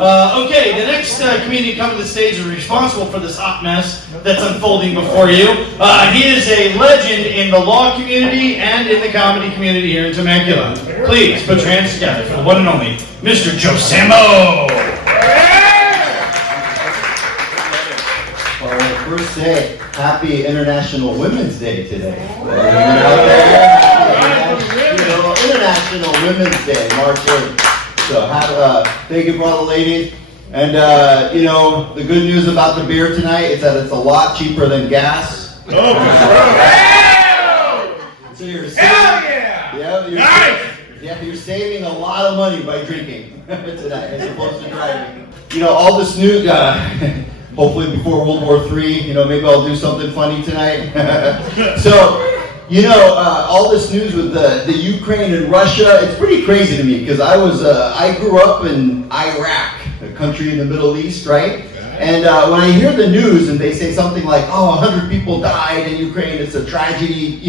Okay, the next comedian coming to the stage is responsible for this hot mess that's unfolding before you. He is a legend in the law community and in the comedy community here in Temecula. Please put your hands together for the one and only Mr. Joe Samo. Well, first say, happy International Women's Day today. International Women's Day, March 8th. So thank you for all the ladies. And the good news about the beer tonight is that it's a lot cheaper than gas. Oh, so you're saving, hell yeah! You're saving a lot of money by drinking tonight as opposed to driving. All this news, hopefully before World War III, maybe I'll do something funny tonight. So, all this news with the Ukraine and Russia, it's pretty crazy to me because I grew up in Iraq, a country in the Middle East, right? And when I hear the news and they say something like, 100 people died in Ukraine, it's a tragedy,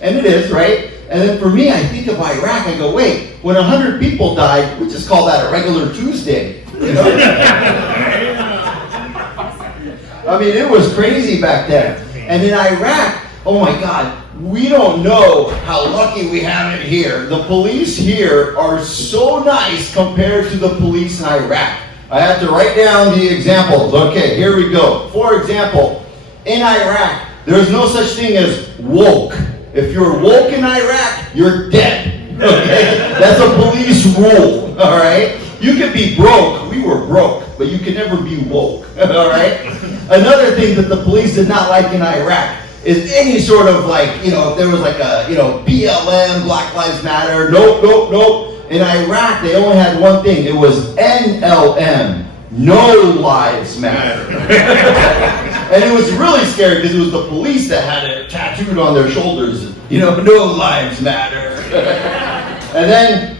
and it is, right? And then for me, I think of Iraq, I go, wait, when 100 people died, we just call that a regular Tuesday, I mean, it was crazy back then. And in Iraq, oh my God, we don't know how lucky we have it here. The police here are so nice compared to the police in Iraq. I have to write down the examples. Okay, here we go. For example, in Iraq, there's no such thing as woke. If you're woke in Iraq, you're dead. Okay? That's a police rule, all right? You can be broke. We were broke, but you can never be woke, all right? Another thing that the police did not like in Iraq is any sort of if there was BLM, Black Lives Matter, nope. In Iraq, they only had one thing. It was NLM, No Lives Matter. And it was really scary because it was the police that had it tattooed on their shoulders, No Lives Matter. And then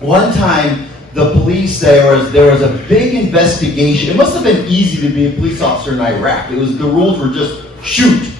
one time, the police, there was a big investigation. It must have been easy to be a police officer in Iraq. The rules were just shoot.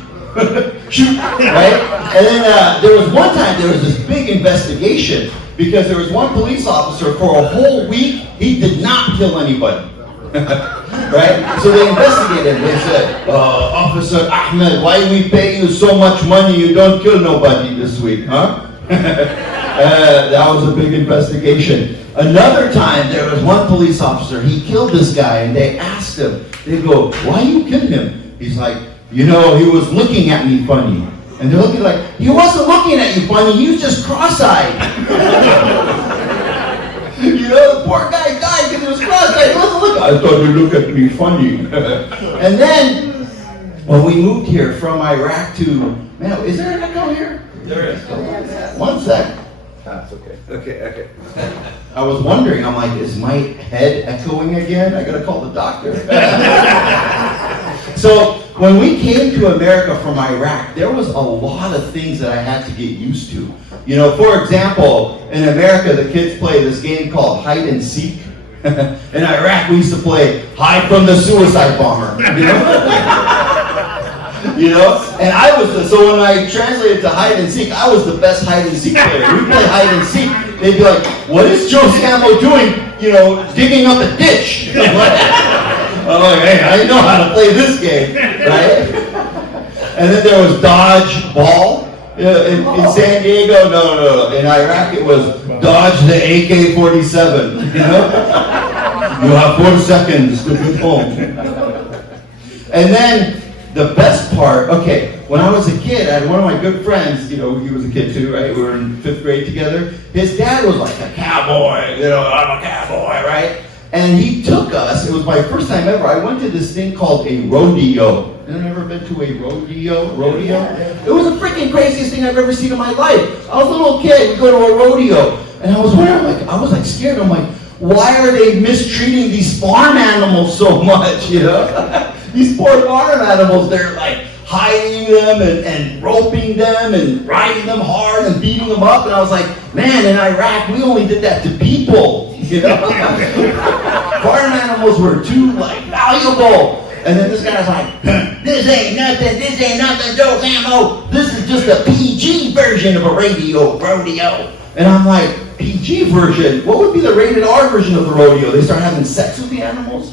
Shoot, right? And then there was one time there was this big investigation because there was one police officer for a whole week, he did not kill anybody. Right? So they investigated. They said, Officer Ahmed, why we pay you so much money you don't kill nobody this week, huh? That was a big investigation. Another time, there was one police officer, he killed this guy, and they asked him, they go, why you killed him? He's like, he was looking at me funny. And they're looking like, he wasn't looking at you funny, he was just cross-eyed. The poor guy died because he was cross-eyed. He wasn't looking. I thought you looked at me funny. And then, when we moved here from Iraq to, is there an echo here? There is. One sec. That's okay. Okay. I was wondering, I'm like, is my head echoing again? I gotta call the doctor. So, when we came to America from Iraq, there was a lot of things that I had to get used to. For example, in America, the kids play this game called hide and seek. In Iraq, we used to play hide from the suicide bomber. And so when I translated to hide and seek, I was the best hide and seek player. We play hide and seek. They'd be like, what is Joe Samo doing, digging up a ditch? I'm like, hey, I know how to play this game, right? And then there was dodge ball. In San Diego, no. In Iraq, it was dodge the AK-47, You have 4 seconds to get home. And then, the best part, when I was a kid, I had one of my good friends, he was a kid too, right? We were in 5th grade together. His dad was like a cowboy, I'm a cowboy, right? And he took us, it was my first time ever, I went to this thing called a rodeo. Anyone ever been to a rodeo? It was the freaking craziest thing I've ever seen in my life. I was a little kid, we go to a rodeo. And I was wondering, I was scared, I'm like, why are they mistreating these farm animals so much, These poor farm animals, they're hiding them and roping them and riding them hard and beating them up. And I was like, man, in Iraq, we only did that to people, Farm animals were too, valuable. And then this guy's like, this ain't nothing, Joe Samo. This is just a PG version of a rodeo. And I'm like, PG version, what would be the rated R version of the rodeo? They start having sex with the animals?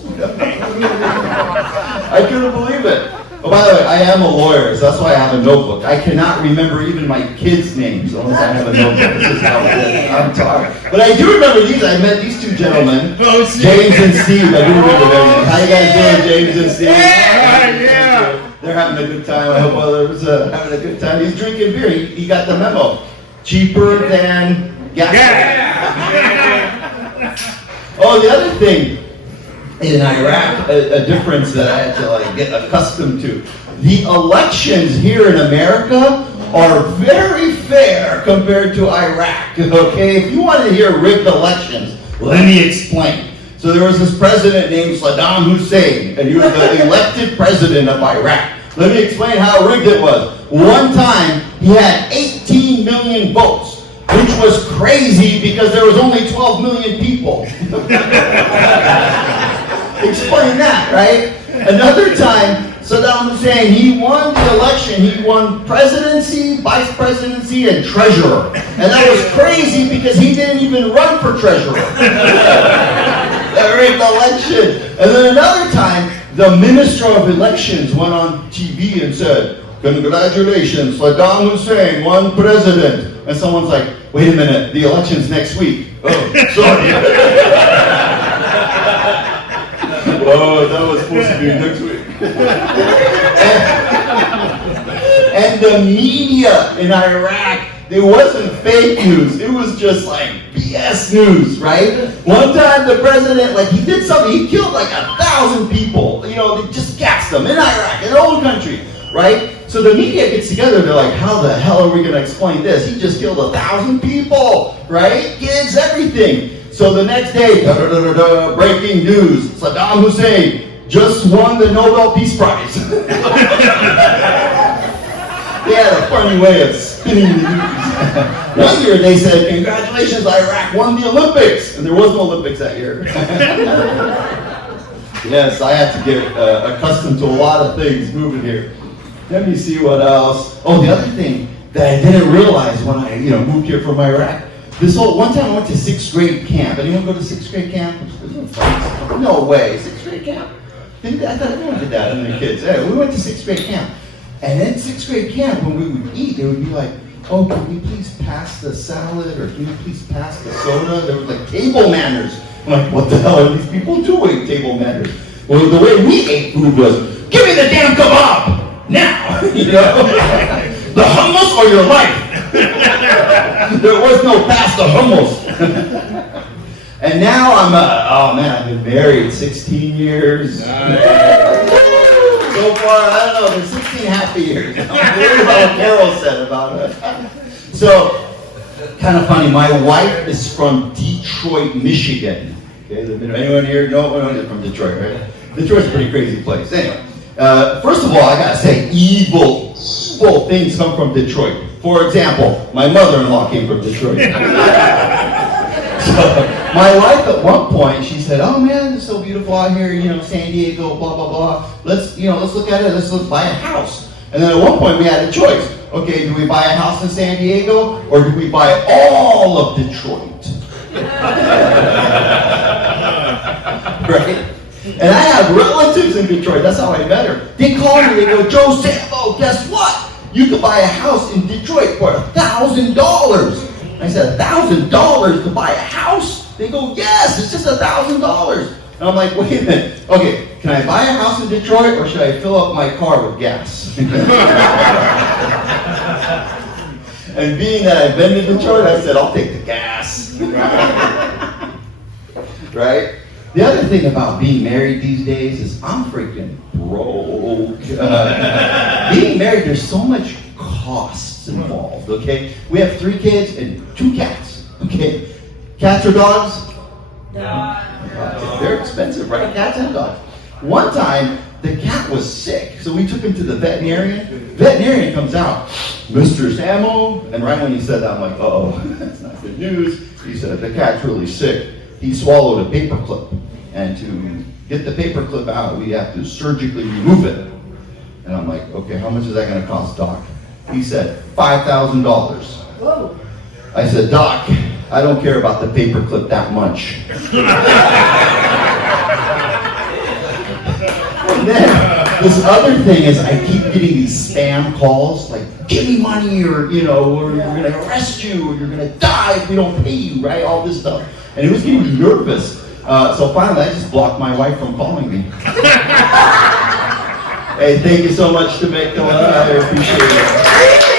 I couldn't believe it. Oh, by the way, I am a lawyer, so that's why I have a notebook. I cannot remember even my kids' names unless I have a notebook. This is how it is. I'm sorry. But I do remember these. I met these two gentlemen, James and Steve. I do remember their names. How you guys doing, James and Steve? Yeah. They're having a good time. I hope others are having a good time. He's drinking beer. He got the memo. Cheaper than gas. Oh, the other thing in Iraq, a difference that I had to get accustomed to. The elections here in America are very fair compared to Iraq, okay? If you wanted to hear rigged elections, let me explain. So there was this president named Saddam Hussein, and he was the elected president of Iraq. Let me explain how rigged it was. One time, he had 18 million votes, which was crazy because there was only 12 million people. Explain that, right? Another time, Saddam Hussein, he won the election. He won presidency, vice presidency, and treasurer. And that was crazy because he didn't even run for treasurer. That rigged election. And then another time, the minister of elections went on TV and said, "Congratulations, Saddam Hussein won president." And someone's like, "Wait a minute, the election's next week." Oh, sorry. Oh, that was supposed to be next week. And the media in Iraq, it wasn't fake news. It was just like BS news, right? One time the president, he did something. He killed 1,000 people. They just gassed them in Iraq, in their own country, right? So the media gets together. They're like, how the hell are we going to explain this? He just killed 1,000 people, right? Kids, everything. So the next day, breaking news, Saddam Hussein just won the Nobel Peace Prize. They had a funny way of spinning the news. One year they said, "Congratulations, Iraq won the Olympics." And there was no Olympics that year. Yes, I had to get accustomed to a lot of things moving here. Let me see what else. Oh, the other thing that I didn't realize when I moved here from Iraq, one time I went to 6th grade camp. Anyone go to 6th grade camp? No way, 6th grade camp? I thought everyone did that when they were kids. Yeah, we went to 6th grade camp. And in 6th grade camp, when we would eat, they would be like, "Oh, can you please pass the salad?" Or "Can you please pass the soda?" There was table manners. I'm like, what the hell are these people doing, table manners? Well, the way we ate food was, "Give me the damn kebab! Now!" The hummus or your life? There was no pass the hummus. And now I've been married 16 years. So far, I don't know, there's 16 happy years. I'm worried about what Carol said about it. So, kind of funny, my wife is from Detroit, Michigan. Okay, anyone here? No one is from Detroit, right? Detroit's a pretty crazy place. Anyway, first of all, I gotta say, evil things come from Detroit. For example, my mother-in-law came from Detroit. So, my wife at one point, she said, "Oh man, it's so beautiful out here, San Diego, blah, blah, blah. Let's look at it, let's buy a house." And then at one point we had a choice. Okay, do we buy a house in San Diego or do we buy all of Detroit? Right? And I have relatives in Detroit, that's how I met her. They call me, they go, "Joe Samo, guess what? You could buy a house in Detroit for $1,000. I said, $1,000 to buy a house? They go, "Yes, it's just $1,000. And I'm like, wait a minute. Okay, can I buy a house in Detroit or should I fill up my car with gas? And being that I've been to Detroit, I said, I'll take the gas. Right? The other thing about being married these days is I'm freaking broke. Being married, there's so much costs involved, okay? We have 3 kids and 2 cats, okay? Cats or dogs? They're expensive, right? Cats and dogs. One time, the cat was sick, so we took him to the veterinarian. Veterinarian comes out, "Mr. Samo," and right when he said that, I'm like, uh-oh, that's not good news. He said, "The cat's really sick. He swallowed a paperclip, and to get the paperclip out, we have to surgically remove it." And I'm like, "Okay, how much is that going to cost, Doc?" He said, $5,000. Whoa. I said, Doc, I don't care about the paperclip that much. And then, this other thing is I keep getting these spam calls, like, give me money, or, you know, or we're gonna arrest you, or you're gonna die if we don't pay you, right? All this stuff. And it was getting me nervous. So finally, I just blocked my wife from calling me. Hey, thank you so much, Temecula. I appreciate it.